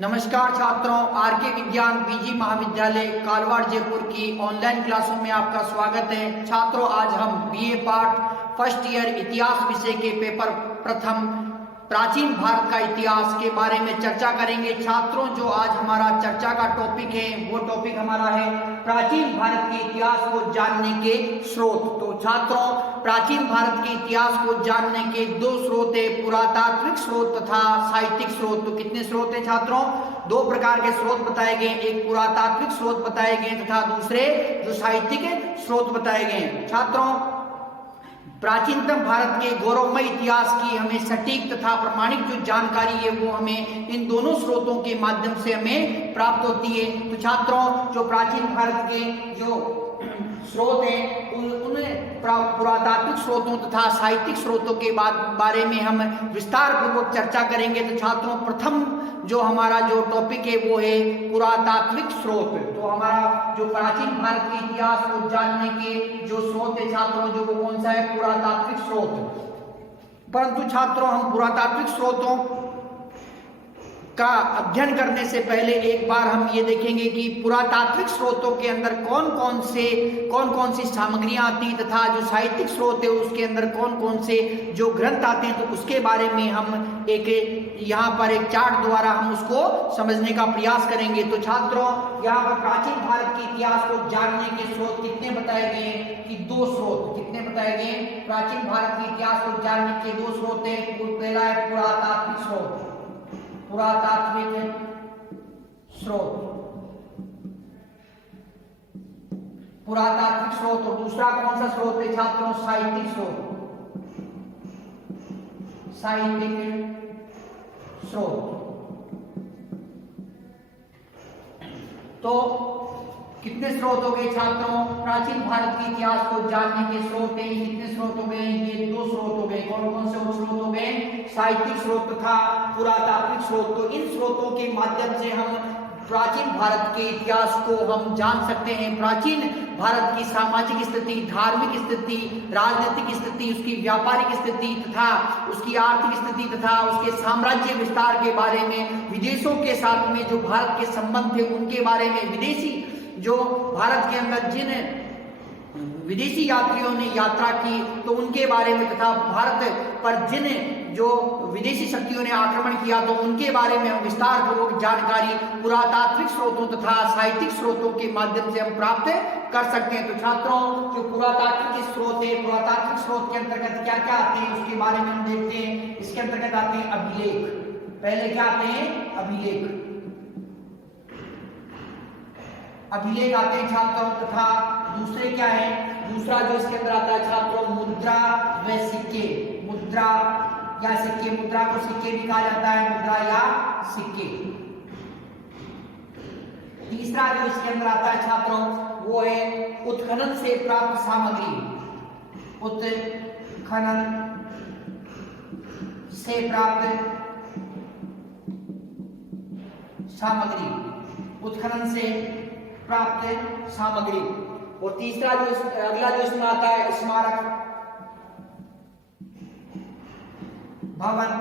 नमस्कार छात्रों, आरके विज्ञान पीजी महाविद्यालय कालवाड़ जयपुर की ऑनलाइन क्लासों में आपका स्वागत है। छात्रों, आज हम बीए पार्ट फर्स्ट ईयर इतिहास विषय के पेपर प्रथम प्राचीन भारत का इतिहास के बारे में चर्चा करेंगे। छात्रों, जो आज हमारा चर्चा का टॉपिक है वो टॉपिक हमारा है प्राचीन भारत के इतिहास को जानने के स्रोत। तो छात्रों, प्राचीन भारत के इतिहास को जानने के दो स्रोत है, पुरातात्विक स्रोत तथा साहित्यिक स्रोत। तो कितने स्रोत है छात्रों? दो प्रकार के स्रोत बताए गए, एक पुरातात्विक स्रोत बताए गए तथा दूसरे जो साहित्यिक स्रोत बताए गए। छात्रों, प्राचीनतम भारत के गौरवमय इतिहास की हमें सटीक तथा प्रमाणिक जो जानकारी है वो हमें इन दोनों स्रोतों के माध्यम से हमें प्राप्त होती है। तो छात्रों, जो प्राचीन भारत के जो स्रोत हैं उन पुरातात्विक स्रोतों तथा साहित्यिक स्रोतों के बारे में हम विस्तार पूर्वक चर्चा करेंगे। तो छात्रों, प्रथम जो हमारा जो टॉपिक है वो है पुरातात्विक स्रोत। तो हमारा जो प्राचीन भारत के इतिहास को जानने के जो स्रोत है छात्रों, जो वो कौन सा है? पुरातात्विक स्रोत। परंतु छात्रों, हम पुरातात्विक स्रोतों का अध्ययन करने से पहले एक बार हम ये देखेंगे कि पुरातात्विक स्रोतों के अंदर कौन कौन सी सामग्रियां आती तथा जो साहित्यिक स्रोत है उसके अंदर कौन कौन से जो ग्रंथ आते हैं। तो उसके बारे में हम एक यहाँ पर एक चार्ट द्वारा हम उसको समझने का प्रयास करेंगे। तो छात्रों, यहाँ पर प्राचीन भारत के इतिहास को जानने के स्रोत कितने बताए गए हैं? कि दो स्रोत। कितने बताए गए? प्राचीन भारत के इतिहास को जानने के दो स्रोत है। पहला है पुरातात्विक स्रोत, पुरातात्विक स्रोत, पुरातात्विक स्रोत। और दूसरा कौन सा स्रोत है छात्रों? साहित्यिक स्रोत, साहित्यिक स्रोत। तो कितने स्रोत हो गए छात्रों? प्राचीन भारत के इतिहास को जानने के स्रोत हैं। कितने स्रोत हो गए? ये दो स्रोत हो गए। कौन कौन से स्रोत हो गए? साहित्यिक स्रोत तथा पुरातात्विक स्रोत। तो इन स्रोतों के माध्यम से हम प्राचीन भारत के इतिहास को हम जान सकते हैं। प्राचीन भारत की सामाजिक स्थिति, धार्मिक स्थिति, राजनीतिक स्थिति, उसकी व्यापारिक स्थिति तथा उसकी आर्थिक स्थिति तथा उसके साम्राज्य विस्तार के बारे में, विदेशों के साथ में जो भारत के संबंध थे उनके बारे में, विदेशी जो भारत के अंदर जिन विदेशी यात्रियों ने यात्रा की तो उनके बारे में तथा भारत पर जिन जो विदेशी शक्तियों ने आक्रमण किया तो उनके बारे में हम विस्तार पूर्वक जानकारी पुरातात्विक स्रोतों तथा साहित्यिक स्रोतों के माध्यम से हम प्राप्त कर सकते हैं। तो छात्रों, जो पुरातात्विक स्रोत है, पुरातात्विक स्रोत के अंतर्गत क्या क्या आते हैं उसके बारे में हम देखते हैं। इसके अंतर्गत आते हैं अभिलेख। पहले क्या आते हैं? अभिलेख। अभिलेख आते हैं छात्रों। तथा दूसरे क्या है? दूसरा जो इसके अंदर आता है छात्रों, मुद्रा व सिक्के। मुद्रा या सिक्के, मुद्रा को सिक्के भी कहा जाता है, मुद्रा या सिक्के। तीसरा जो इसके अंदर आता है छात्रों वो है उत्खनन से प्राप्त सामग्री। उत्खनन से प्राप्त सामग्री, उत्खनन से प्राप्त सामग्री। और तीसरा जो अगला जो इसमें आता है, स्मारक, भवन,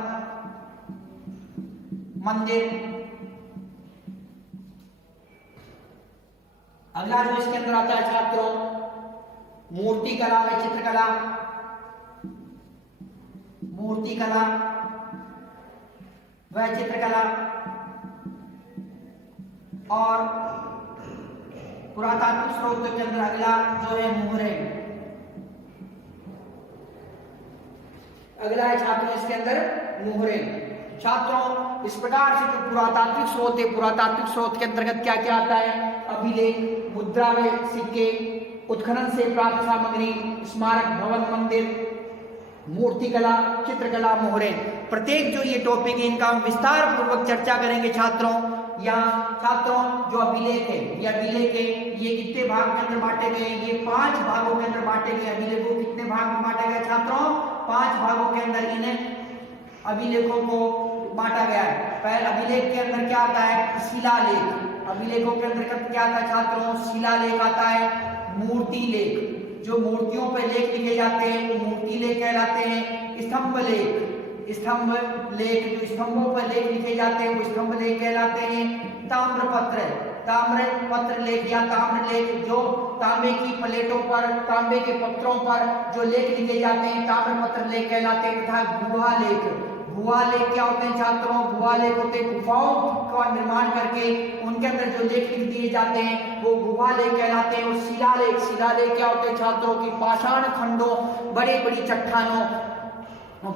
मंदिर। अगला जो इसके अंदर आता है छात्रों, मूर्ति कला व चित्रकला, मूर्ति कला व चित्रकला। और पुरातात्विक स्रोत के अंदर अगला जो है मोहरे। अगला है छात्रों इसके अंदर मोहरे। छात्रों, इस प्रकार से जो पुरातात्विक स्रोत है, पुरातात्विक स्रोत के अंतर्गत क्या क्या आता है? अभिलेख, मुद्रा व सिक्के, उत्खनन से प्राप्त सामग्री, स्मारक, भवन, मंदिर, मूर्तिकला, चित्रकला, मोहरे। प्रत्येक जो ये टॉपिक है इनका हम विस्तार पूर्वक चर्चा करेंगे छात्रों। यहाँ छात्रों जो अभिलेख है, ये अभिलेख है, ये कितने भाग के अंदर बांटे गए? ये 5 भागों के अंदर बांटे गए। अभिलेखों को कितने भाग में बांटा गया छात्रों? 5 भागों के अंदर इन अभिलेखों को बांटा गया है। पहले अभिलेख के अंदर क्या आता है? शिलालेख। अभिलेखों के अंतर्गत क्या आता है छात्रों? शिलालेख आता है। मूर्ति लेख, जो मूर्तियों पर लेख लिखे जाते हैं वो मूर्ति लेख कहलाते हैं। स्तंभ लेख, स्तंभ लेख, जो स्तंभों पर लेख लिखे जाते हैं वो स्तंभ लेख कहलाते हैं। ताम्रपत्र लेख या ताम्र लेख, जो तांबे की प्लेटों पर, तांबे के पत्रों पर जो लेख लिखे जाते हैं ताम्रपत्र लेख कहलाते हैं। तथा गुहा लेख, गुहा लेख क्या होते हैं छात्रों? गुहा लेख होते हैं गुफाओं का निर्माण करके उनके अंदर जो लेख लिख दिए जाते हैं वो गुहा लेख कहलाते हैं। और शिलालेख, शिलालेख क्या होते हैं छात्रों? की पाषाण खंडों, बड़ी बड़ी चट्टानों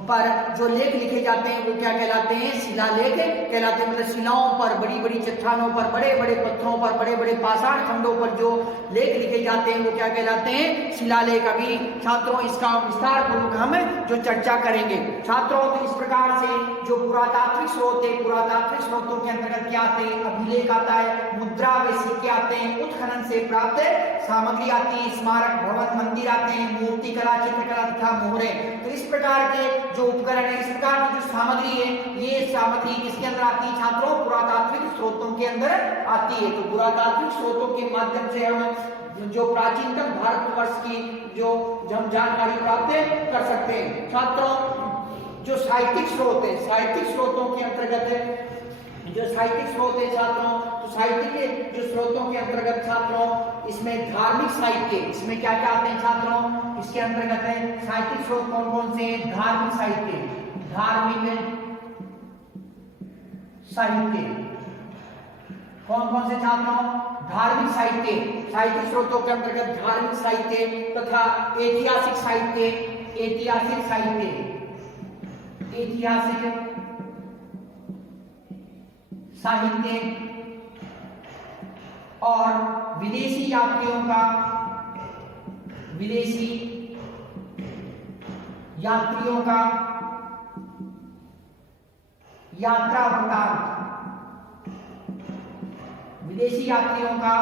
पर जो लेख लिखे जाते हैं वो क्या कहलाते हैं? शिलालेख कहलाते हैं। मतलब शिलाओं पर, बड़ी बड़ी चट्टानों पर, बड़े बड़े पत्थरों पर, बड़े बड़े पाषाण खंडों पर जो लेख लिखे जाते हैं वो क्या कहलाते हैं? शिलालेख। अभी छात्रों इसका विस्तार पूर्वक हम जो चर्चा करेंगे छात्रों। तो इस प्रकार से जो पुरातात्विक स्रोत है, पुरातात्विक स्रोतों के अंतर्गत क्या आते हैं? अभिलेख आता है, मुद्रा व सिक्के आते हैं, उत्खनन से प्राप्त सामग्री आती है, स्मारक, भवन, मंदिर आते हैं, मूर्ति कला, चित्रकला तथा मोहरे। तो इस प्रकार के जो उपकरण है, इस प्रकार की जो सामग्री है, ये सामग्री किसके अंदर आती है छात्रों? पुरातात्विक स्रोतों के अंदर आती है। तो पुरातात्विक स्रोतों के माध्यम से हम जो प्राचीनतम भारतवर्ष की जो हम जानकारी प्राप्त कर सकते हैं छात्रों। जो साहित्यिक स्रोत है, साहित्यिक स्रोतों के अंतर्गत जो साहित्यिक स्रोत है छात्रों, तो साहित्य के जो स्रोतों के अंतर्गत छात्रों इसमें धार्मिक साहित्य, इसमें क्या क्या आते हैं छात्रों? इसके अंतर्गत है साहित्यिक स्रोत कौन कौन से हैं? धार्मिक साहित्य, धार्मिक साहित्य कौन कौन से छात्रों? धार्मिक साहित्य, साहित्यिक स्रोतों के अंतर्गत धार्मिक साहित्य तथा ऐतिहासिक साहित्य, ऐतिहासिक साहित्य, ऐतिहासिक साहित्य और विदेशी यात्रियों का, विदेशी यात्रियों का यात्रा वृत्तांत, विदेशी यात्रियों का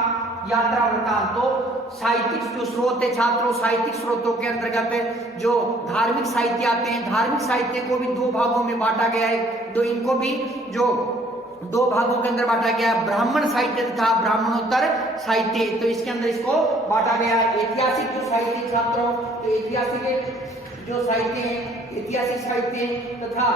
यात्रा वृत्तांत। तो साहित्यिक जो स्रोत है छात्रों, साहित्यिक स्रोतों के अंतर्गत जो धार्मिक साहित्य आते हैं, धार्मिक साहित्य को भी दो भागों में बांटा गया है। तो इनको भी जो दो भागों के अंदर बांटा गया है, ब्राह्मण साहित्य तथा ब्राह्मणोत्तर साहित्य। तो इसके अंदर इसको बांटा गया है। ऐतिहासिक जो साहित्य छात्रों, तो ऐतिहासिक जो साहित्य है, ऐतिहासिक साहित्य तथा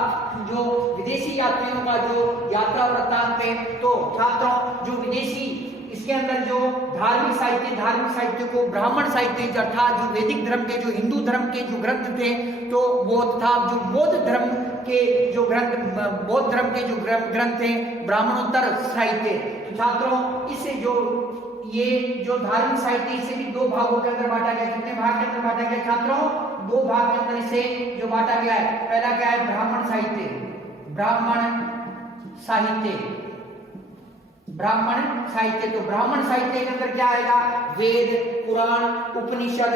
जो विदेशी यात्रियों का जो यात्रा वृत्तांत है। तो छात्रों जो विदेशी, इसके अंदर जो धार्मिक साहित्य, धार्मिक साहित्य को ब्राह्मण साहित्य अर्थात जो वैदिक धर्म के, जो हिंदू धर्म के जो ग्रंथ थे तो वो तथा जो बौद्ध धर्म के जो ग्रंथ, बौद्ध धर्म के जो ग्रंथ थे ब्राह्मणोत्तर साहित्य। तो छात्रों इसे जो ये जो धार्मिक साहित्य, इसे भी दो भागों के अंदर बांटा गया। कितने भाग के अंदर बांटा गया छात्रों? दो भाग के अंदर इसे जो बांटा गया है। पहला क्या है? ब्राह्मण साहित्य, ब्राह्मण साहित्य, ब्राह्मण साहित्य। तो ब्राह्मण साहित्य के अंदर क्या आएगा? वेद, पुराण, उपनिषद,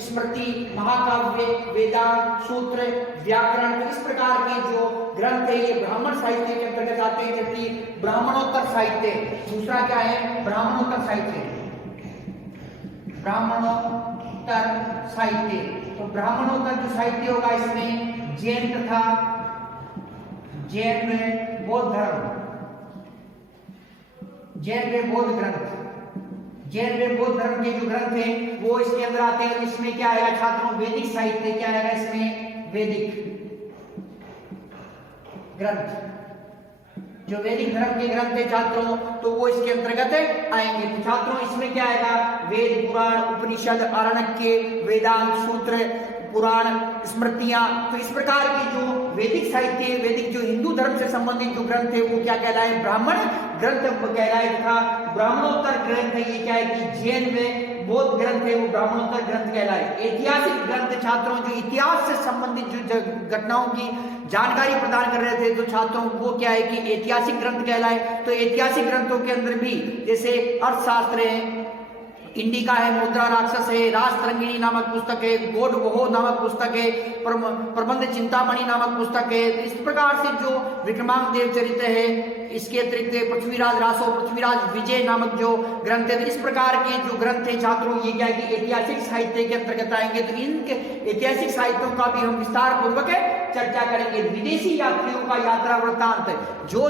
स्मृति, महाकाव्य, वेदांत, सूत्र, व्याकरण। तो इस प्रकार के जो ग्रंथ है ये ब्राह्मण साहित्य के अंतर्गत आते हैं। जबकि ब्राह्मणोत्तर साहित्य दूसरा क्या है? ब्राह्मणोत्तर साहित्य, ब्राह्मणोत्तर साहित्य। तो ब्राह्मणोत्तर जो साहित्य होगा इसमें जैन तथा जैन में बौद्ध धर्म, जैन में बौद्ध ग्रंथ, जैन में बौद्ध धर्म के जो ग्रंथ हैं वो इसके अंदर आते हैं। इसमें क्या आएगा छात्रों? वैदिक साहित्य क्या आएगा इसमें? वैदिक ग्रंथ, जो वैदिक धर्म के ग्रंथ है छात्रों तो वो इसके अंतर्गत आएंगे। तो छात्रों इसमें क्या आएगा? वेद, पुराण, उपनिषद, आरण्यक, वेदांत, सूत्र, पुराण, स्मृतियां। तो इस प्रकार के जो वैदिक साहित्य, वैदिक जो हिंदू धर्म से संबंधित जो ग्रंथ है वो क्या कहलाए? ब्राह्मण ग्रंथ कहलाए। तथा ब्राह्मणोत्तर ग्रंथ है ये क्या है कि जैन में बौद्ध ग्रंथ है वो ब्राह्मणोत्तर ग्रंथ कहलाए। ऐतिहासिक ग्रंथ छात्रों जो इतिहास से संबंधित जो घटनाओं की जानकारी प्रदान कर रहे थे तो छात्रों वो क्या है कि ऐतिहासिक ग्रंथ कहलाए। तो ऐतिहासिक ग्रंथों के अंदर भी जैसे अर्थशास्त्र है, इंडिका है, मुद्रा राक्षस है, राजतरंगिणी नामक पुस्तक है, गोड वोहो नामक पुस्तक है, प्रबंध चिंतामणि नामक पुस्तक है। इस प्रकार से जो विक्रमांक देव चरित्र है, इसके अतिरिक्त पृथ्वीराज रासो, पृथ्वीराज विजय नामक जो ग्रंथ है। इस प्रकार के जो ग्रंथ है छात्रों ये क्या है कि ऐतिहासिक साहित्य के अंतर्गत आएंगे। तो इनके ऐतिहासिक साहित्यों का भी हम विस्तार पूर्वक चर्चा करेंगे। विदेशी यात्रियों का यात्रा वृत्तांत, जो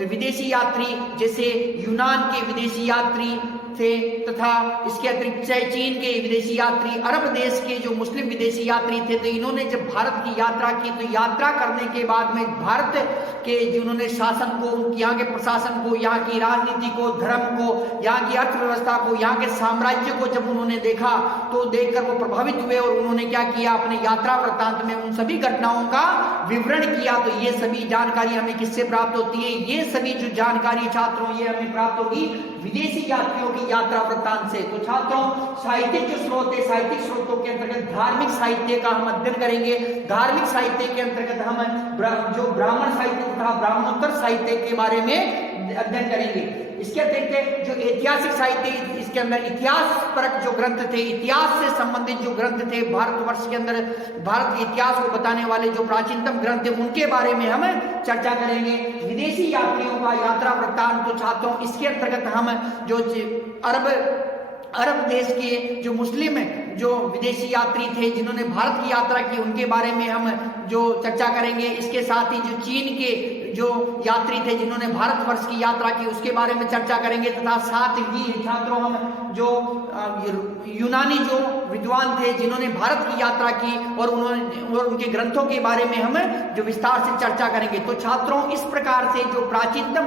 विदेशी यात्री जैसे यूनान के विदेशी यात्री, थे तथा इसके अतिरिक्त चीन के विदेशी यात्री, अरब देश के जो मुस्लिम विदेशी यात्री थे, तो इन्होंने जब भारत की यात्रा की तो यात्रा करने के बाद में भारत के जिन्होंने शासन को, यहाँ के प्रशासन को, यहाँ की राजनीति को, धर्म को, यहाँ की अर्थव्यवस्था को, यहाँ के साम्राज्य को जब उन्होंने देखा तो देखकर वो प्रभावित हुए और उन्होंने क्या किया, अपने यात्रा वृत्तांत में उन सभी घटनाओं का विवरण किया। तो ये सभी जानकारी हमें किससे प्राप्त होती है? ये सभी जो जानकारी छात्रों ये हमें प्राप्त होगी विदेशी यात्रियों की यात्रा वृत्तांत से। तो छात्रों साहित्यिक जो स्रोत है, साहित्यिक स्रोतों के अंतर्गत धार्मिक साहित्य का हम अध्ययन करेंगे। धार्मिक साहित्य के अंतर्गत हम जो ब्राह्मण साहित्य तथा ब्राह्मणोत्तर साहित्य के बारे में अध्ययन करेंगे। इसके अतिरिक्त जो ऐतिहासिक साहित्य, इसके अंदर इतिहास परक जो ग्रंथ थे, इतिहास से संबंधित जो ग्रंथ थे, भारतवर्ष के अंदर भारत के इतिहास को बताने वाले जो प्राचीनतम ग्रंथ थे उनके बारे में हम चर्चा करेंगे। विदेशी यात्रियों का यात्रा वृत्तांत, तो छात्रों इसके अंतर्गत हम जो अरब देश के जो मुस्लिम जो विदेशी यात्री थे जिन्होंने भारत की यात्रा की उनके बारे में हम जो चर्चा करेंगे। इसके साथ ही जो चीन के जो यात्री थे जिन्होंने भारतवर्ष की यात्रा की उसके बारे में चर्चा करेंगे तथा साथ ही छात्रों हम जो यूनानी जो विद्वान थे जिन्होंने भारत की यात्रा की और उनके ग्रंथों के बारे में हम जो विस्तार से चर्चा करेंगे। तो छात्रों इस प्रकार से जो प्राचीनतम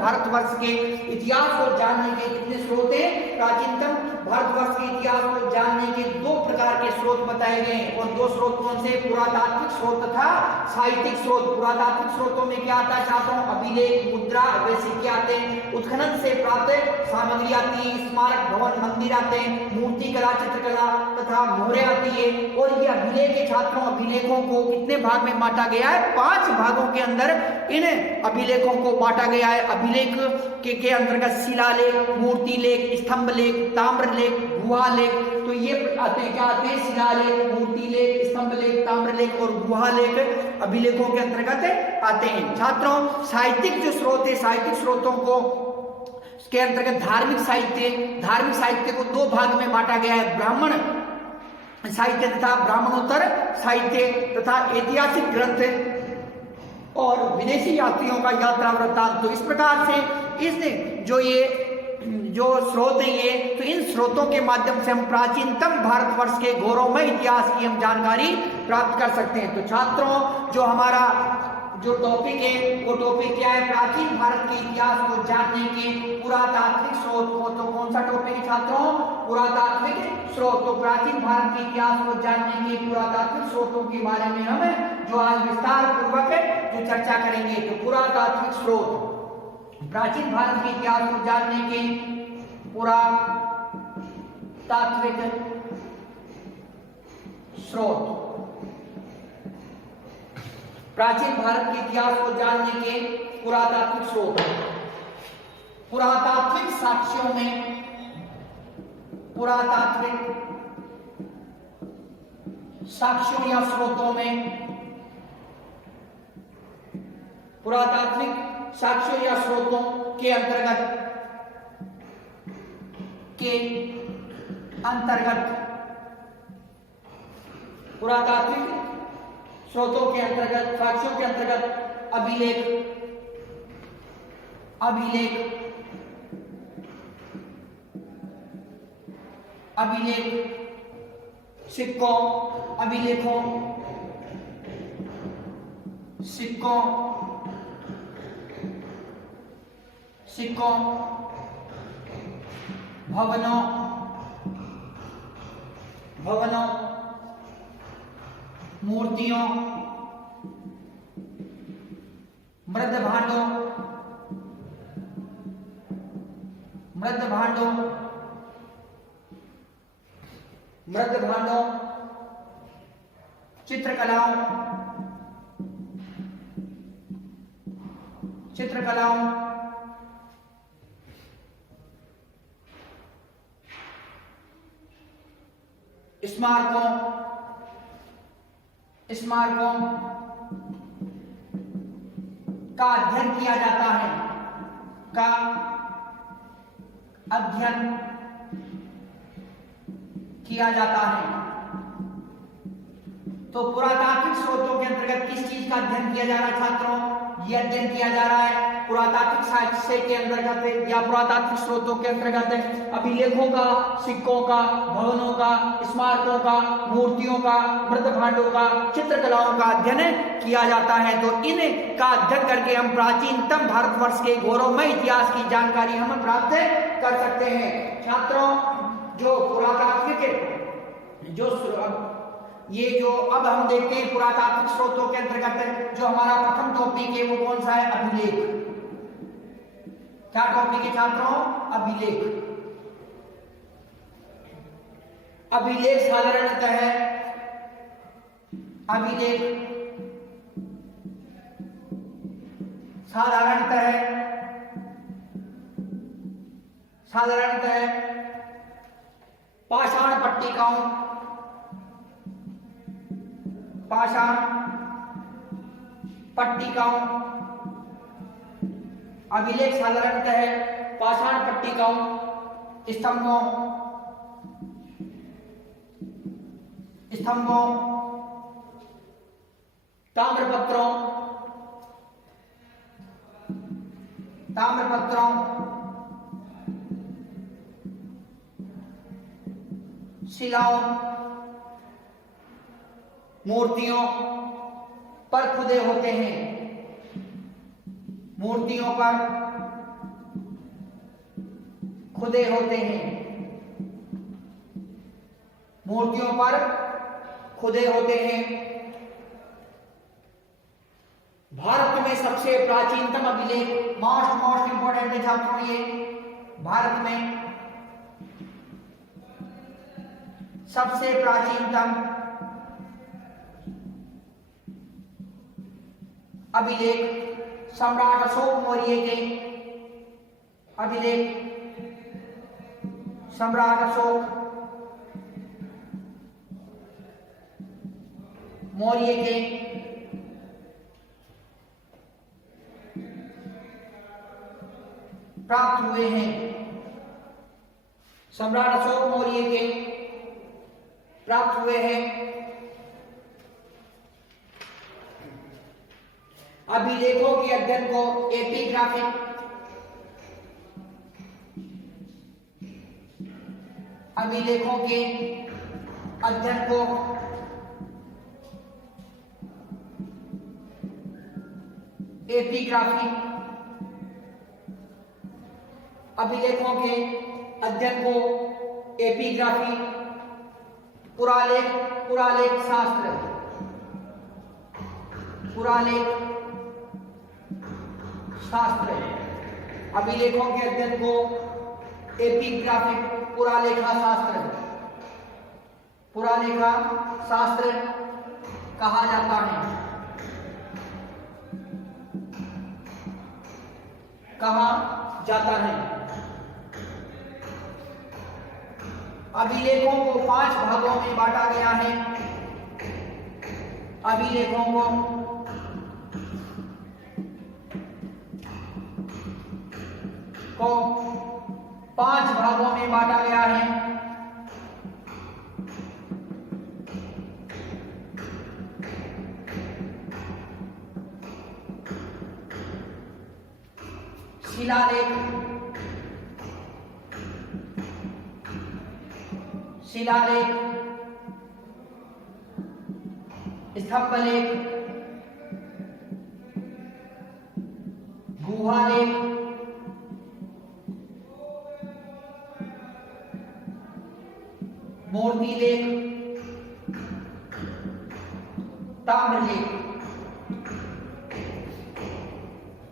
भारतवर्ष के इतिहास को जानने के कितने स्रोत हैं? प्राचीनतम भारतवर्ष के इतिहास को जानने के दो प्रकार के स्रोत बताए गए हैं। और दो स्रोत कौन से? पुरातात्विक स्रोत तथा साहित्यिक स्रोत। पुरातात्विक स्रोतों में क्या आता है छात्रों? अभिलेख, मुद्रा, सिक्के आते हैं, उत्खनन से प्राप्त सामग्री आती है, स्मारक, भवन, मंदिर आते हैं, मूर्ति कला, चित्रकला तथा मोहरें आती है। और ये अभिलेख के छात्रों अभिलेखों को कितने भाग में बांटा गया है? 5 भागों के अंदर इन अभिलेखों को बांटा गया है। अभिलेख के अंतर्गत शिलालेख, मूर्ति लेख, स्तंभ लेख, ताम्र लेख, गुहा लेख, तो ये आते हैं, क्या आते हैं? शिलालेख, मूर्ति लेख, स्तंभ लेख, ताम्र लेख और गुहा लेख अभिलेखों के अंतर्गत आते हैं। छात्रों साहित्यिक जो स्रोत है, साहित्यिक स्रोतों को के अंतर्गत धार्मिक साहित्य को 2 भाग में बांटा गया है, ब्राह्मण साहित्य तथा ब्राह्मणोत्तर साहित्य तथा ऐतिहासिक ग्रंथ और विदेशी यात्रियों का यात्रा वृत्तांत। तो इस प्रकार से जो स्रोत है ये, तो इन स्रोतों के माध्यम से हम प्राचीनतम भारतवर्ष के गौरवमय इतिहास की हम जानकारी प्राप्त कर सकते हैं। तो छात्रों जो हमारा जो टॉपिक है वो टॉपिक क्या है? प्राचीन भारत के इतिहास को जानने के पुरातात्विक स्रोत को। तो कौन सा टॉपिक है छात्रों? पुरातात्विक स्रोत। तो प्राचीन भारत के इतिहास को जानने के पुरातात्विक स्रोतों के बारे में हम जो आज विस्तार पूर्वक जो चर्चा करेंगे। तो पुरातात्विक स्रोत, प्राचीन भारत के इतिहास को जानने के पुरातात्विक स्रोत, प्राचीन भारत के इतिहास को जानने के पुरातात्विक स्रोत। पुरातात्विक साक्ष्यों में, पुरातात्विक साक्ष्यों या स्रोतों में, पुरातात्विक साक्ष्यों या स्रोतों के अंतर्गत पुरातात्विक स्रोतों के अंतर्गत, साक्ष्यों के अंतर्गत अभिलेख, सिक्कों, भवनों, मूर्तियों, मृद भांडों, चित्रकलाओं, स्मारकों का अध्ययन किया जाता है, तो पुरातात्विक स्रोतों के अंतर्गत किस चीज का अध्ययन किया जा रहा है छात्रों? ये अध्ययन किया जा रहा है पुरातात्विक साहित्य के अंतर्गत या पुरातात्विक स्रोतों के अंतर्गत अभिलेखों का, सिक्कों का, भवनों का, स्मारकों का, मूर्तियों का, मृत भांडों का, चित्रकलाओं का अध्ययन किया जाता है। तो इनका अध्ययन करके हम प्राचीनतम भारतवर्ष के गौरवमय इतिहास की जानकारी हम प्राप्त कर सकते हैं। छात्रों, जो पुरातात्विक जो अब हम देखते हैं पुरातात्विक स्रोतों के अंतर्गत जो हमारा प्रथम टॉपिक है वो कौन सा है? अभिलेख। क्या टॉपिक है छात्रों? अभिलेख। अभिलेख साधारणतः पाषाण पट्टिकाओं अभिलेख साधारणतः पाषाण पट्टिकाओं, स्तंभों, ताम्रपत्रों, शिलाओं, मूर्तियों पर खुदे होते हैं। भारत में सबसे प्राचीनतम अभिलेख मोस्ट इंपॉर्टेंट है छात्रों, ये भारत में सबसे प्राचीनतम अभिलेख सम्राट अशोक मौर्य के प्राप्त हुए हैं। सम्राट अशोक मौर्य के प्राप्त हुए हैं। अभिलेखों के अध्ययन को एपिग्राफिक पुरालेख शास्त्र अभिलेखों के अध्ययन को एपिग्राफिक पुरालेखा शास्त्र कहा जाता है। अभिलेखों को 5 भागों में बांटा गया है। अभिलेखों को 5 भागों में बांटा गया है। शिलालेख, स्तंभलेख, गुहालेख, मूर्तिलेख, ताम्रलेख।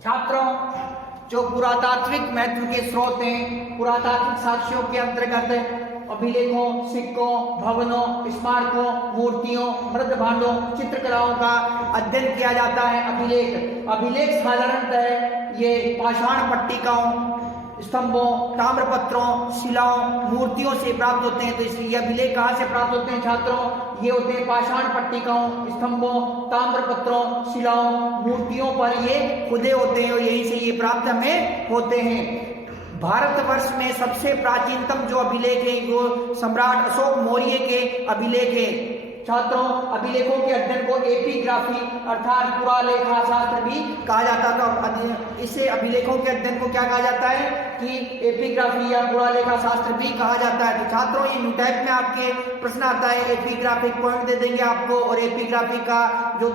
छात्रों, जो पुरातात्विक महत्व के स्रोत हैं, पुरातात्विक साक्ष्यों के अंतर्गत अभिलेखों, सिक्कों, भवनों, स्मारकों, मूर्तियों, मृत भांडों, चित्रकलाओं का अध्ययन किया जाता है। अभिलेख साधारणतः ये पाषाण पट्टिकाओं, स्तंभों, ताम्रपत्रों, शिलाओं, मूर्तियों से प्राप्त होते हैं। तो इसलिए अभिलेख कहाँ से प्राप्त होते हैं छात्रों? ये होते हैं पाषाण पट्टिकाओं, स्तंभों, ताम्रपत्रों, शिलाओं, मूर्तियों पर ये खुदे होते हैं और यहीं से ये प्राप्त हमें होते हैं। भारतवर्ष में सबसे प्राचीनतम जो अभिलेख है वो सम्राट अशोक मौर्य के अभिलेख है। छात्रों अभिलेखों के अध्ययन को एपिग्राफी अर्थात पुरालेखा शास्त्र भी कहा जाता था। इसे अभिलेखों के अध्ययन को क्या कहा जाता है कि एपिग्राफी या पुरालेखा शास्त्र भी कहा जाता है। तो छात्रों ये न्यू टाइप में आपके प्रश्न आता है, एपिग्राफिक पॉइंट दे देंगे आपको और एपिग्राफी का जो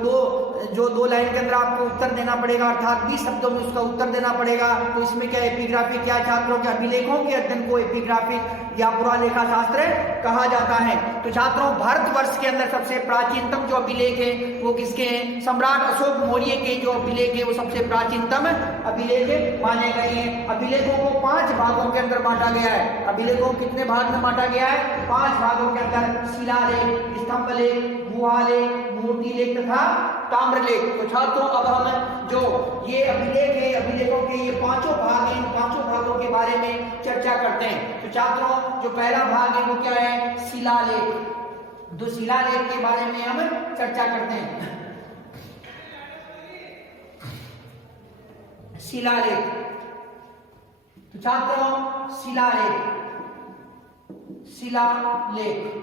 दो लाइन के अंदर आपको उत्तर देना पड़ेगा अर्थात 20 शब्दों में उसका उत्तर देना पड़ेगा। तो इसमें क्या एपिग्राफी क्या छात्रों के अभिलेखों के अध्ययन को एपिग्राफिक या पुरालेखा शास्त्र कहा जाता है। तो छात्रों भारतवर्ष के अंदर सबसे प्राचीनतम जो अभिलेख है वो किसके हैं? सम्राट अशोक मौर्य के जो अभिलेख है वो सबसे प्राचीनतम अभिलेख माने गए हैं। अभिलेखों को 5 भागों के अंदर बांटा गया है। अभिलेखों को कितने भाग में बांटा गया है? 5 भागों के अंदर, शिलालेख, स्तंभलेख, गुहालेख, मूर्तिलेख तथा ताम्रलेख। तो छात्रों अब हम जो ये अभिलेख है, अभिलेखों के ये 5 भाग हैं, इन 5 भागों के बारे में चर्चा करते हैं। तो छात्रों जो पहला भाग है वो क्या है? शिलालेख। तो शिलालेख के बारे में हम चर्चा करते हैं। शिलालेख। तो छात्रों शिलालेख, शिलालेख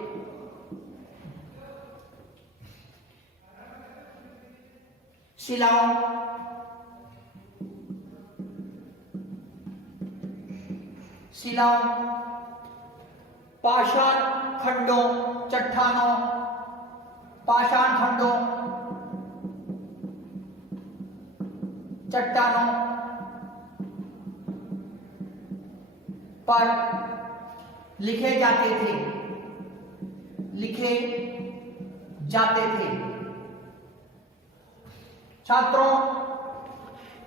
शिलाओं, पाषाण खंडों, चट्टानों, पाषाण खंडों, चट्टानों पर लिखे जाते थे। छात्रों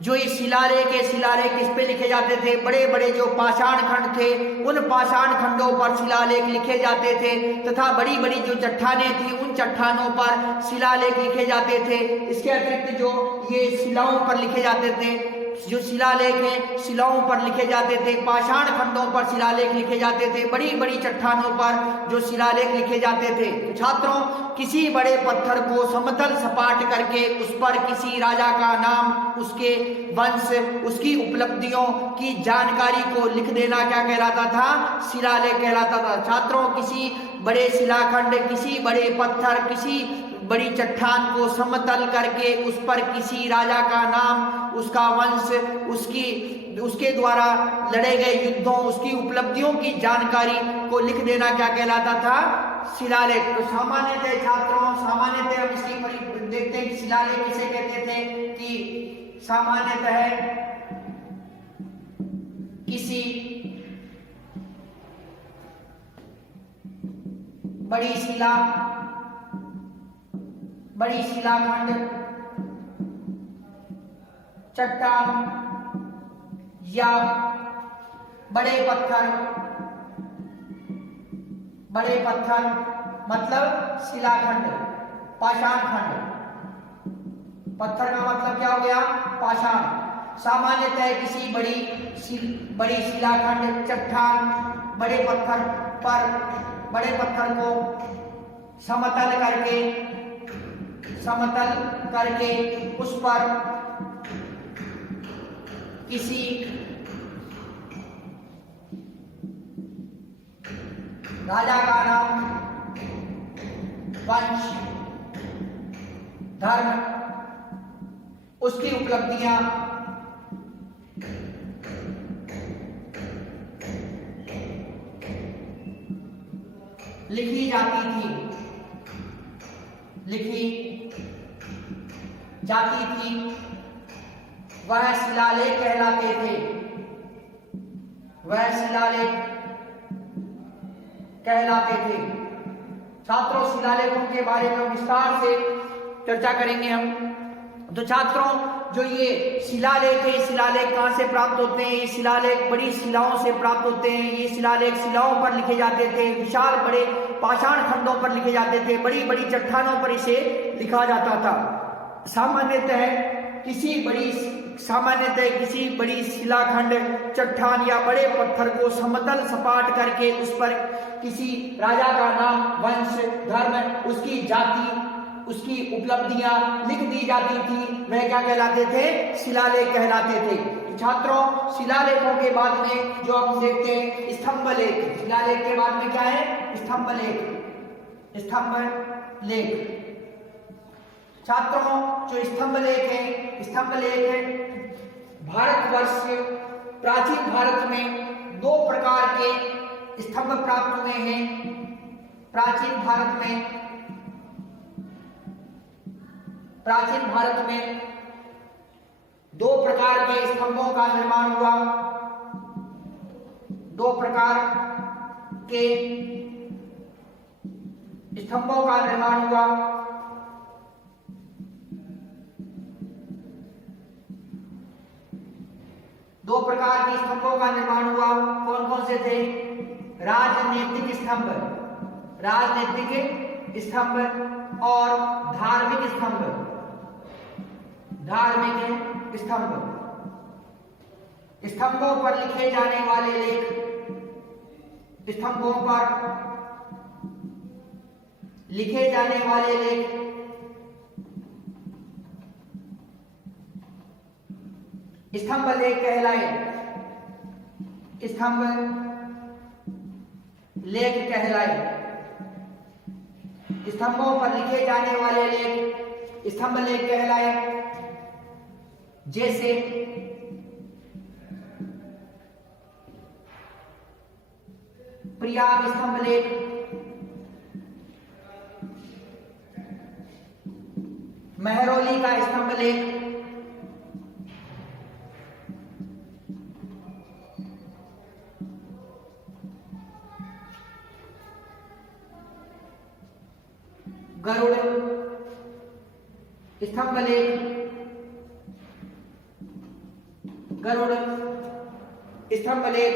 जो ये शिलालेख है, शिलालेख किस पे लिखे जाते थे? बड़े बड़े जो पाषाण खंड थे उन पाषाण खंडों पर शिलालेख लिखे जाते थे तथा बड़ी बड़ी जो चट्टानें थी उन चट्टानों पर शिलालेख लिखे जाते थे। इसके अतिरिक्त जो ये शिलाओं पर लिखे जाते थे, जो शिलालेख हैं शिलाओं पर लिखे जाते थे, पाषाण खंडों पर शिलालेख लिखे जाते थे, बड़ी बड़ी चट्टानों पर जो शिलालेख लिखे जाते थे। छात्रों किसी बड़े पत्थर को समतल सपाट करके उस पर किसी राजा का नाम, उसके वंश, उसकी उपलब्धियों की जानकारी को लिख देना क्या कहलाता था? शिलालेख कहलाता था। छात्रों किसी बड़े शिलाखंड, किसी बड़े पत्थर, किसी बड़ी चट्टान को समतल करके उस पर किसी राजा का नाम, उसका वंश, उसके द्वारा लड़े गए युद्धों, उसकी उपलब्धियों की जानकारी को लिख देना क्या कहलाता था? शिलालेख। तो सामान्यतः छात्रों, सामान्यतः हम इसकी देखते हैं कि शिलालेख किसे कहते थे कि सामान्यतः किसी बड़ी शिलाखंड, चट्टान या बड़े पत्थर मतलब शिलाखंड, पाषाण खंड। पत्थर का मतलब क्या हो गया? पाषाण। सामान्यतः किसी बड़ी शिलाखंड, चट्टान, बड़े पत्थर को समतल करके उस पर किसी राजा का नाम, वंश, धर्म, उसकी उपलब्धियां लिखी जाती थी, वह शिलालेख कहलाते थे। छात्रों शिलालेखों के बारे में विस्तार से चर्चा करेंगे हम। तो छात्रों जो ये शिलालेख है, शिलालेख कहाँ से प्राप्त होते हैं? ये शिलालेख बड़ी शिलाओं से प्राप्त होते हैं। ये शिलालेख शिलाओं पर लिखे जाते थे, विशाल बड़े पाषाण खंडों पर लिखे जाते थे, बड़ी बड़ी चट्टानों पर इसे लिखा जाता था। सामान्यतः किसी बड़ी शिलाखंड, चट्टान या बड़े पत्थर को समतल सपाट करके उस पर किसी राजा का नाम, वंश, धर्म, उसकी जाति, उसकी उपलब्धियां लिख दी जाती थी। वह क्या कहलाते थे? शिलालेख कहलाते थे। तो छात्रों शिलालेखों के बाद में जो हम देखते हैं स्तंभलेख। शिलालेख के बाद में क्या है? स्तंभलेख। लेख। छात्रों, जो स्तंभ लेख है भारतवर्ष, प्राचीन भारत में दो प्रकार के स्तंभ प्राप्त हुए हैं। प्राचीन भारत में दो प्रकार के स्तंभों का निर्माण हुआ। दो प्रकार के स्तंभों का निर्माण हुआ। दो प्रकार के स्तंभों का निर्माण हुआ। कौन कौन से थे? राजनीतिक स्तंभ और धार्मिक स्तंभ। स्तंभों पर लिखे जाने वाले लेख, स्तंभों पर लिखे जाने वाले लेख स्तंभ लेख कहलाए। स्तंभ लेख कहलाए। स्तंभों पर लिखे जाने वाले लेख स्तंभ लेख कहलाए। जैसे प्रयाग स्तंभ लेख, महरौली का स्तंभ लेख, गरुड़ स्तंभ लेख, गरुड़ स्तंभ लेख,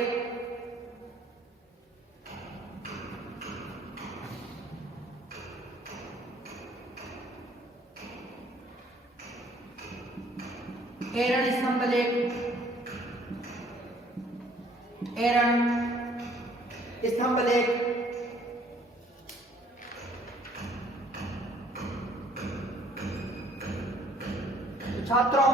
एरण स्तंभ लेख, एरण स्तंभ लेख, छात्रों,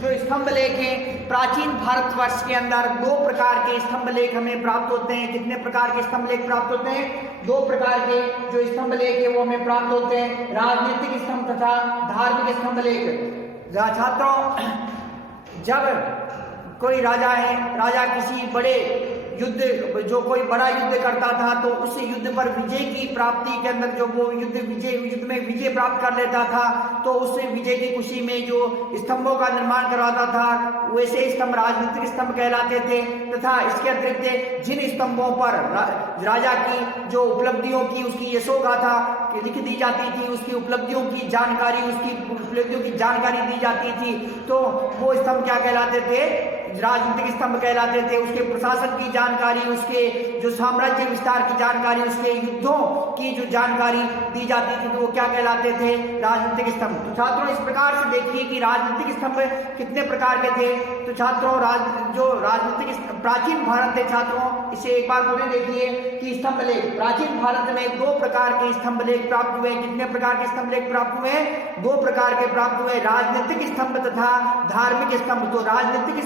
जो स्तंभ लेख है प्राचीन भारतवर्ष के अंदर दो प्रकार के स्तंभ लेख हमें प्राप्त होते हैं। कितने प्रकार के स्तंभ लेख प्राप्त होते हैं? दो प्रकार के जो स्तंभ लेख है वो हमें प्राप्त होते हैं, राजनीतिक स्तंभ तथा धार्मिक स्तंभ लेख। छात्रों, जब कोई राजा है, राजा किसी बड़े युद्ध, जो कोई बड़ा युद्ध करता था तो उस युद्ध पर विजय की प्राप्ति के अंदर जो वो युद्ध में विजय प्राप्त कर लेता था तो उस विजय की खुशी में जो स्तंभों का निर्माण करवाता था वैसे स्तंभ राजनीतिक स्तंभ कहलाते थे। तथा इसके अतिरिक्त जिन स्तंभों पर राजा की जो उपलब्धियों की, उसकी यशोगाथा लिख दी जाती थी, उसकी उपलब्धियों की जानकारी, दी जाती थी, तो वो स्तंभ क्या कहलाते थे? राजनीतिक स्तंभ कहलाते थे। उसके प्रशासन की जानकारी, उसके जो साम्राज्य विस्तार की जानकारी, उसके युद्धों की जो जानकारी दी जाती थी तो वो क्या कहलाते थे? राजनीतिक स्तंभ। तो छात्रों, इस प्रकार से देखिए कि राजनीतिक स्तंभ कितने प्रकार के थे। तो छात्रों, जो राजनीतिक प्राचीन भारत है, छात्रों इसे एक बार पूरे देखिए कि स्तंभ लेख प्राचीन भारत में दो प्रकार के स्तंभ लेख प्राप्त हुए। कितने प्रकार के स्तंभ लेख प्राप्त हुए? दो प्रकार के प्राप्त हुए, राजनीतिक स्तंभ तथा धार्मिक स्तंभ। तो राजनीतिक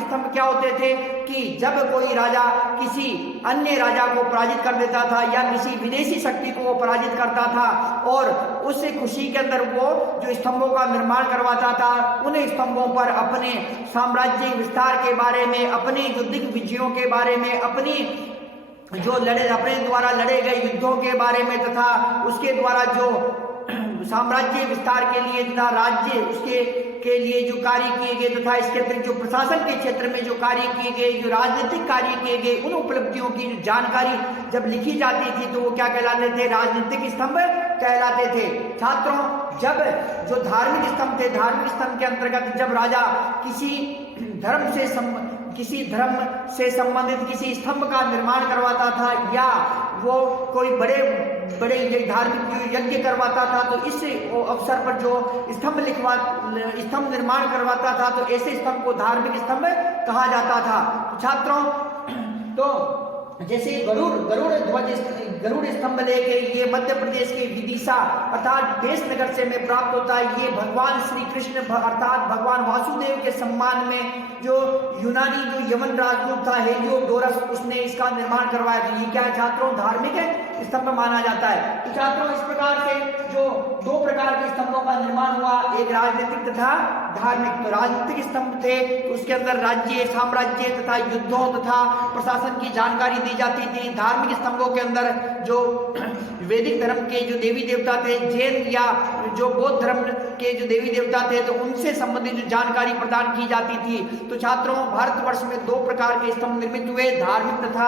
स्तंभ क्या होते थे कि जब कोई राजा किसी अन्य राजा को पराजित कर देता था या किसी विदेशी शक्ति को वो पराजित करता था और उस खुशी के अंदर वो जो स्तंभों का निर्माण करवाता था, उन स्तंभों पर अपने साम्राज्य विस्तार के बारे में, अपने जो दिग्विजयों के बारे में, अपने द्वारा लड़े गए युद्धों के बारे में तथा उसके द्वारा जो साम्राज्य विस्तार के लिए तथा राज्य उसके के लिए जो कार्य किए गए तथा इसके अतिरिक्त जो प्रशासन के क्षेत्र में जो कार्य किए गए, जो राजनीतिक कार्य किए गए, उन उपलब्धियों की जानकारी जब लिखी जाती थी तो वो क्या कहलाते थे? राजनीतिक स्तंभ कहलाते थे। छात्रों, जब जो धार्मिक स्तंभ थे, धार्मिक स्तंभ के अंतर्गत जब राजा किसी धर्म से संबंधित किसी स्तंभ का निर्माण करवाता था या वो कोई बड़े धार्मिक यज्ञ करवाता था तो इस अवसर पर जो स्तंभ निर्माण करवाता था तो ऐसे स्तंभ को धार्मिक स्तंभ कहा जाता था। छात्रों, तो जैसे गरुड़ स्तंभ लेख है, ये मध्य प्रदेश के विदिशा अर्थात देशनगर से में प्राप्त होता है। ये भगवान श्री कृष्ण अर्थात भगवान वासुदेव के सम्मान में जो यूनानी जो यमन राजदूत था हेलियोडोरस, उसने इसका निर्माण करवाया। तो ये क्या है छात्रों, धार्मिक स्तंभ माना जाता है। तो छात्रों इस प्रकार से जो दो प्रकार के स्तंभों का निर्माण हुआ, एक राजनीतिक तथा धार्मिक। तो राजनीतिक स्तंभ थे तो उसके अंदर राज्य, साम्राज्य तथा युद्धों तथा प्रशासन की जानकारी दी जाती थी। धार्मिक स्तंभों के अंदर जो वैदिक धर्म के जो देवी देवता थे, जैन या जो बौद्ध धर्म के जो देवी देवता थे, तो उनसे संबंधित जो जानकारी प्रदान की जाती थी। तो छात्रों भारतवर्ष में दो प्रकार के स्तंभ निर्मित हुए, धार्मिक तथा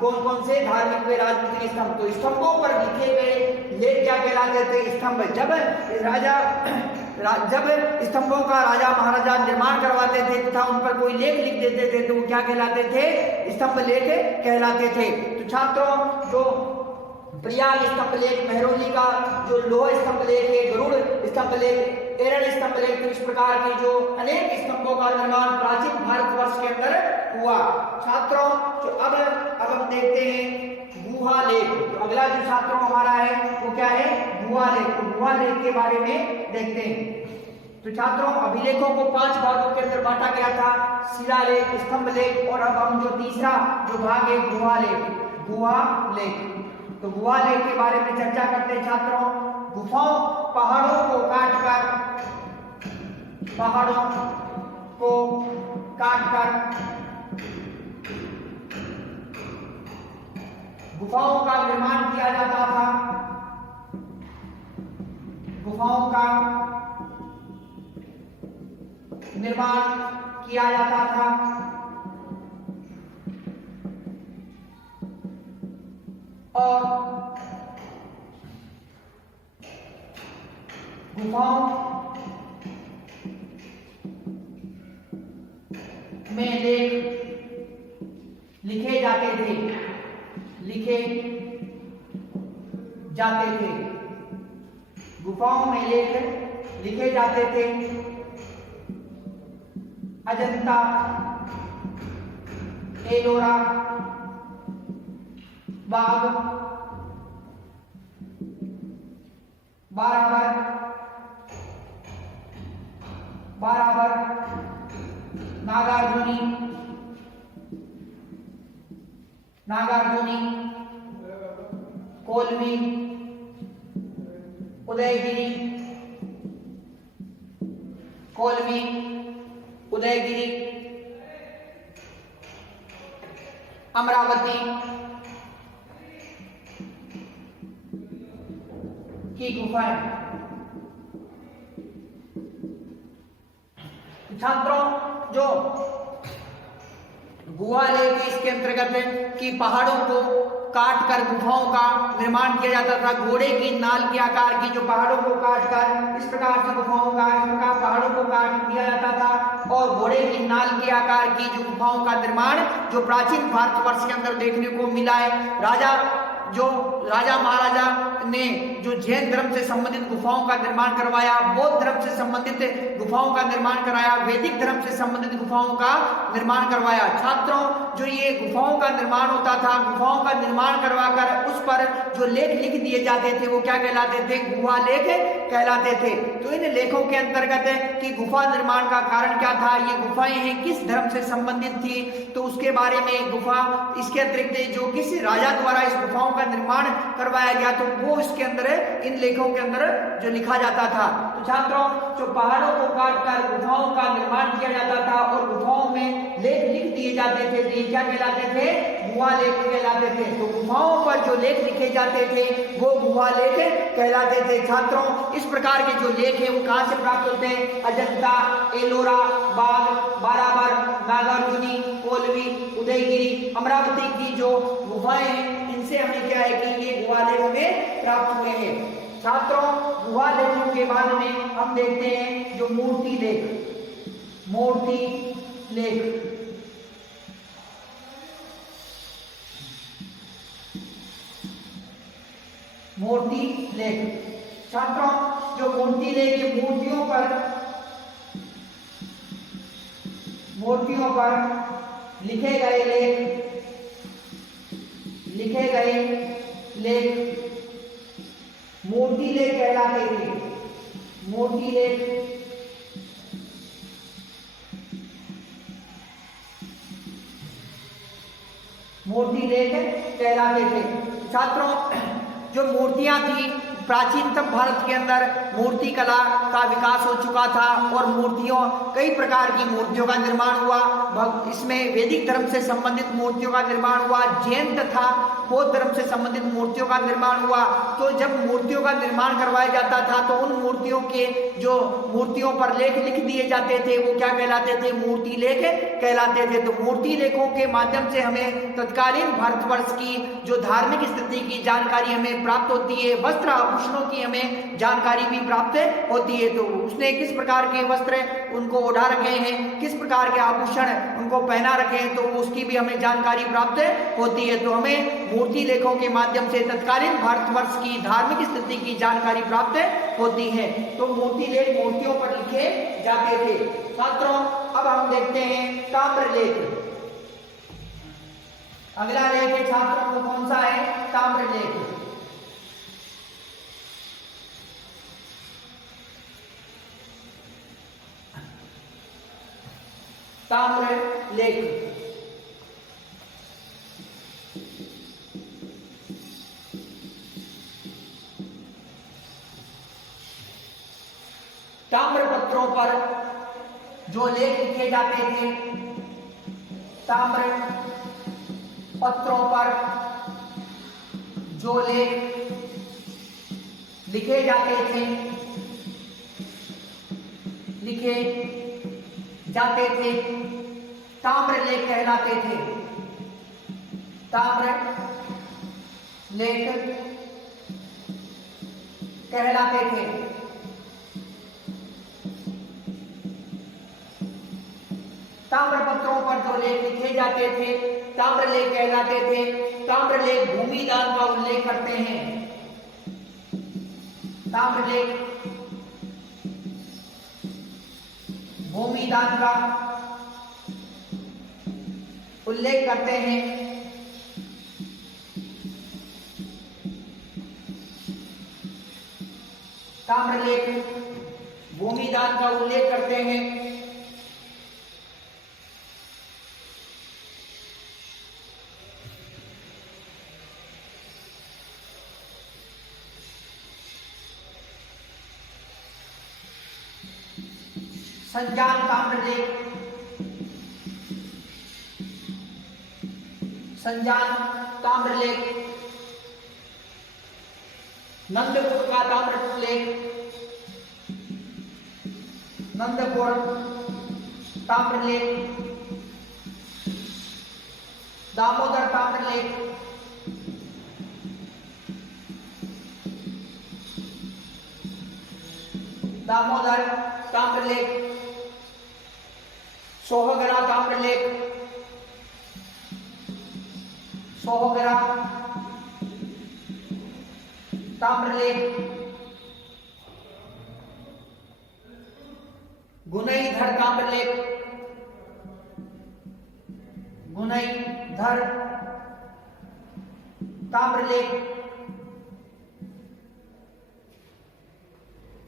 कौन कौन से, धार्मिक व राजनीतिक स्तंभ। तो स्तंभों पर लिखे गए लेख क्या कहलाते थे, स्तंभ। जब स्तंभों का राजा महाराजा निर्माण करवाते थे तथा उन पर कोई लेख लिख देते थे तो वो क्या कहलाते थे, स्तंभ लेख कहलाते थे। तो छात्रों जो प्रयाग स्तंभ लेख, महरौली का जो लोह स्तंभ लेख है, गरुड़ स्तंभ लेख, एरन स्तंभ लेख, तो इस प्रकार के जो अनेक स्तंभों का निर्माण प्राचीन भारतवर्ष के अंदर हुआ। छात्रों जो अब हम देखते हैं गुहा लेख। तो अगला जो छात्रों हमारा है वो क्या है, गुहा लेख। तो गुहा लेख के बारे में देखते हैं। तो छात्रों अभिलेखों को 5 भागों के अंदर बांटा गया था, शिलालेख, स्तंभ लेख, और अब हम जो तीसरा जो भाग है गुहा लेख, गुहा लेख। तो गुहा लेख के बारे में चर्चा करते हैं छात्रों। गुफाओं, पहाड़ों को काटकर गुफाओं का निर्माण किया जाता था। गुफाओं का निर्माण किया जाता था और गुफाओं में लेख लिखे जाते थे। गुफाओं में लेख लिखे जाते थे। अजंता, एलोरा, बाघ, बाराबर, नागार्जुनी, कोलवी, उदयगिरी, अमरावती की गुफाएं। छात्रों जो गुहा लेख इसके अंतर्गत है कि पहाड़ों को काट कर गुफाओं का निर्माण किया जाता था। घोड़े की नाल के आकार की जो पहाड़ों को काट कर इस प्रकार से गुफाओं का, इस प्रकार पहाड़ों को काट दिया जाता था और घोड़े की नाल के आकार की जो गुफाओं का निर्माण जो प्राचीन भारतवर्ष के अंदर देखने को मिला है। राजा महाराजा ने जो जैन धर्म से संबंधित गुफाओं का निर्माण करवाया, बौद्ध धर्म से संबंधित गुफाओं का निर्माण कराया, वैदिक धर्म से संबंधित गुफाओं का निर्माण करवाया। छात्रों जो ये गुफाओं का निर्माण होता था, गुफाओं का निर्माण करवाकर उस पर जो लेख लिख दिए जाते थे वो क्या कहलाते थे, गुहा लेख कहलाते थे। तो इन लेखों के अंतर्गत कि गुफा निर्माण का कारण क्या था, ये गुफाएं हैं किस धर्म से संबंधित थी, तो उसके बारे में गुफा, इसके अतिरिक्त जो किस राजा द्वारा इस गुफाओं का निर्माण करवाया गया तो वो इसके अंदर इन लेखों के अंदर जो लिखा जाता था। तो छात्रों जो पहाड़ों को काटकर गुफाओं का निर्माण किया जाता था और गुफाओं में लेख लिख दिए जाते थे, तो ये क्या कहलाते थे, गुहा लेख कहलाते थे। तो गुफाओं पर जो लेख लिखे जाते थे वो गुहा लेख कहलाते थे। छात्रों इस प्रकार के जो लेख है वो कहां से प्राप्त होते हैं, अजंता, एलोरा, बाघ, बाराबर, नागार्जुनी, कोलवी, उदयगिरी, अमरावती की जो गुफाएं हैं इनसे हमें क्या है कि ये गुहा लेख में प्राप्त हुए हैं। छात्रों गुहा लेखों के बाद में हम देखते हैं जो मूर्ति लेख, मूर्ति लेख। छात्रों जो मूर्ति लेख, ये मूर्तियों पर लिखे गए लेख लिखे गए लेख मूर्ति लेख कहलाते थे। मूर्ति लेख मूर्ति लेख कहलाते थे। छात्रों, जो मूर्तियां थी, प्राचीनतम भारत के अंदर मूर्ति कला का विकास हो चुका था और मूर्तियों, कई प्रकार की मूर्तियों का निर्माण हुआ। इसमें वैदिक धर्म से संबंधित मूर्तियों का निर्माण हुआ, जैन तथा बौद्ध धर्म से संबंधित मूर्तियों का निर्माण हुआ। तो जब मूर्तियों का निर्माण करवाया जाता था तो उन मूर्तियों के जो मूर्तियों पर लेख लिख दिए जाते थे वो क्या कहलाते थे? मूर्ति लेख कहलाते थे। तो मूर्ति लेखों के माध्यम से हमें तत्कालीन भारतवर्ष की जो धार्मिक स्थिति की जानकारी हमें प्राप्त होती है, वस्त्र आभूषणों की हमें जानकारी भी प्राप्त होती है। तो उसने किस प्रकार के वस्त्र उनको ओढ़ा रखे हैं, किस प्रकार के आभूषण उनको पहना रखे हैं, तो उसकी भी हमें जानकारी प्राप्त होती है। तो हमें मूर्ति लेखों के माध्यम से तत्कालीन भारतवर्ष की धार्मिक स्थिति की जानकारी प्राप्त होती है। तो मूर्ति लेख मूर्तियों पर लिखे जाते थे। छात्रों, अब हम देखते हैं ताम्र लेख। अगला लेख है छात्रों को कौन सा है? ताम्र लेख। ताम्र लेख ताम्र पत्रों पर जो लेख लिखे जाते थे, ताम्र पत्रों पर जो लेख लिखे जाते थे, ताम्र लेख कहलाते थे। ताम्र लेख कहलाते थे। ताम्र पत्रों पर जो लेख लिखे जाते थे ताम्र लेख कहलाते थे। ताम्र लेख भूमिदान का उल्लेख करते हैं। ताम्र लेख भूमिदान का उल्लेख करते हैं। ताम्र लेख भूमिदान का उल्लेख करते हैं। संजान ताम्र लेख, संजान ताम्र लेख, नंदपुर का ताम्र लेख, नंदपुर ताम्र लेख, दामोदर ताम्र लेख, दामोदर ताम्र लेख, सोहगरा ताम्र लेख, सोहगरा ताम्र लेख, गुनईधर ताम्र लेख, गुनईधर ताम्र लेख।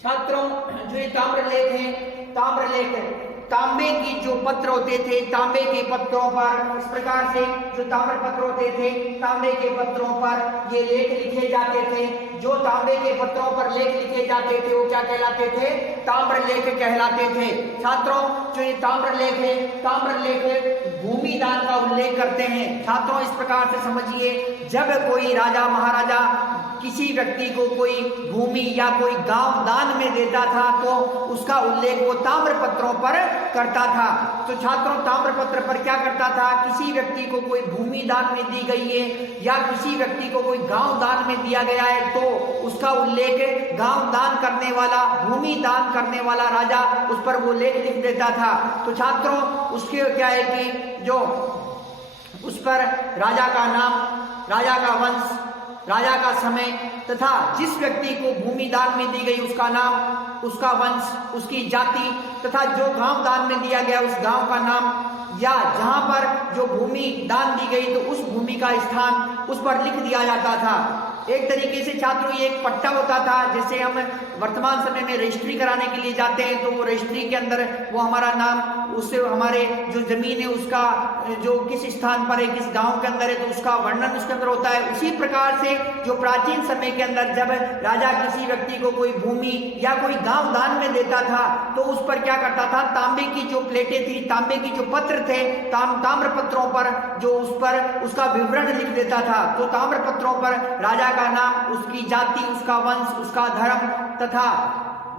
छात्रों, जो ये ताम्र लेख है, ताम्र लेख तांबे की जो पत्र होते थे, तांबे के पत्रों पर इस प्रकार से जो ताम्र पत्र होते थे, तांबे के पत्रों पर ये लेख लिखे जाते थे। जो तांबे के पत्रों पर लेख लिखे जाते थे वो क्या कहलाते थे? ताम्र लेख कहलाते थे। छात्रों, जो ये ताम्र लेख है, ताम्र लेख भूमिदान का उल्लेख करते हैं। छात्रों, इस प्रकार से समझिए, जब कोई राजा महाराजा किसी व्यक्ति को कोई भूमि या कोई गांव दान में देता था तो उसका उल्लेख वो ताम्र पत्रों पर करता था। तो छात्रों, ताम्र पत्र पर क्या करता था? किसी व्यक्ति को कोई भूमि दान में दी गई है या किसी व्यक्ति को कोई गांव दान में दिया गया है तो उसका उल्लेख गांव दान करने वाला, भूमि दान करने वाला राजा उस पर वो लेख लिख देता था। तो छात्रों, उसके क्या है कि जो उस पर राजा का नाम, राजा का वंश, राजा का समय तथा जिस व्यक्ति को भूमि दान में दी गई उसका नाम, उसका वंश, उसकी जाति तथा जो गांव दान में दिया गया उस गांव का नाम, या जहां पर जो भूमि दान दी गई तो उस भूमि का स्थान उस पर लिख दिया जाता था। एक तरीके से छात्रों ये एक पट्टा होता था, जैसे हम वर्तमान समय में रजिस्ट्री कराने के लिए जाते हैं तो वो रजिस्ट्री के अंदर वो हमारा नाम, उससे हमारे जो जमीन है उसका जो किस स्थान पर है, किस गांव के अंदर है तो उसका वर्णन उसके अंदर होता है। उसी प्रकार से जो प्राचीन समय के अंदर जब राजा किसी व्यक्ति को कोई भूमि या कोई गांव दान में देता था तो उस पर क्या करता था, तांबे की जो प्लेटें थी, तांबे की जो पत्र थे, ताम्र पत्रों पर जो उस पर उसका विवरण लिख देता था। तो ताम्र पत्रों पर राजा का नाम, उसकी जाति, उसका वंश, उसका धर्म तथा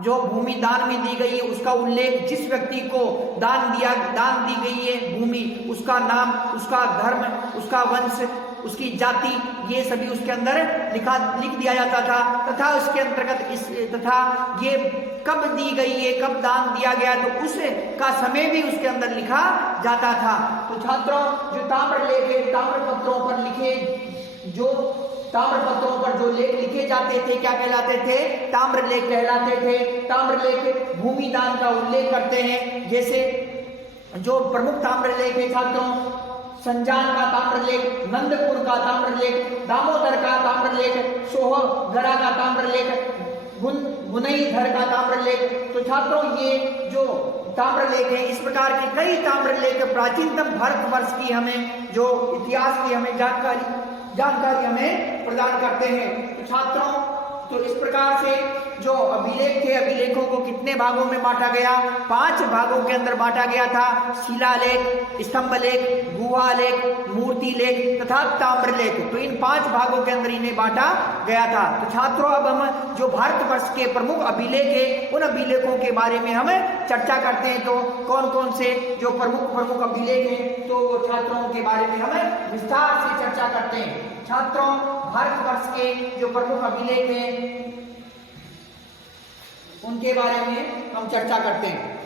जो भूमि दान में दी गई है उसका उल्लेख, जिस व्यक्ति को दान दी गई है भूमि, उसका नाम, उसका धर्म, उसका वंश, उसकी जाति, ये सभी उसके अंदर लिख दिया जाता था। तथा उसके अंतर्गत तथा ये कब दी गई है, कब दान दिया गया तो उसका समय भी उसके अंदर लिखा जाता था। तो छात्रों जो ताम्र लेख है, ताम्र पत्रों पर जो लेख लिखे जाते थे क्या कहलाते थे, ताम्र लेख कहलाते थे। ताम्र लेख भूमि दान का उल्लेख करते हैं। जैसे जो प्रमुख ताम्र लेख है छात्रों, संजान का ताम्र लेख, नंदपुर का ताम्र लेख, दामोदर का ताम्र लेख, सोहगढ़ा का ताम्र लेख, गुनईधर का ताम्र लेख। तो छात्रों ये जो ताम्र लेख है, इस प्रकार के कई ताम्र लेख प्राचीनतम भारतवर्ष की हमें जो इतिहास की हमें जानकारी हमें प्रदान करते हैं। तो छात्रों तो इस प्रकार से जो अभिलेख थे, अभिलेखों को कितने भागों में बांटा गया, 5 भागों के अंदर बांटा गया था। शिलालेख, स्तंभ लेख, गुहा लेख, मूर्ति लेख तथा ताम्र लेख। तो इन 5 भागों के अंदर इन्हें बांटा गया था। तो छात्रों अब हम जो भारतवर्ष के प्रमुख अभिलेख है उन अभिलेखों के बारे में हम चर्चा करते हैं। तो कौन कौन से जो प्रमुख अभिलेख हैं तो छात्रों के बारे में हम विस्तार से चर्चा करते हैं। छात्रों भारतवर्ष के जो प्रमुख अभिलेख हैं उनके बारे में हम चर्चा करते हैं।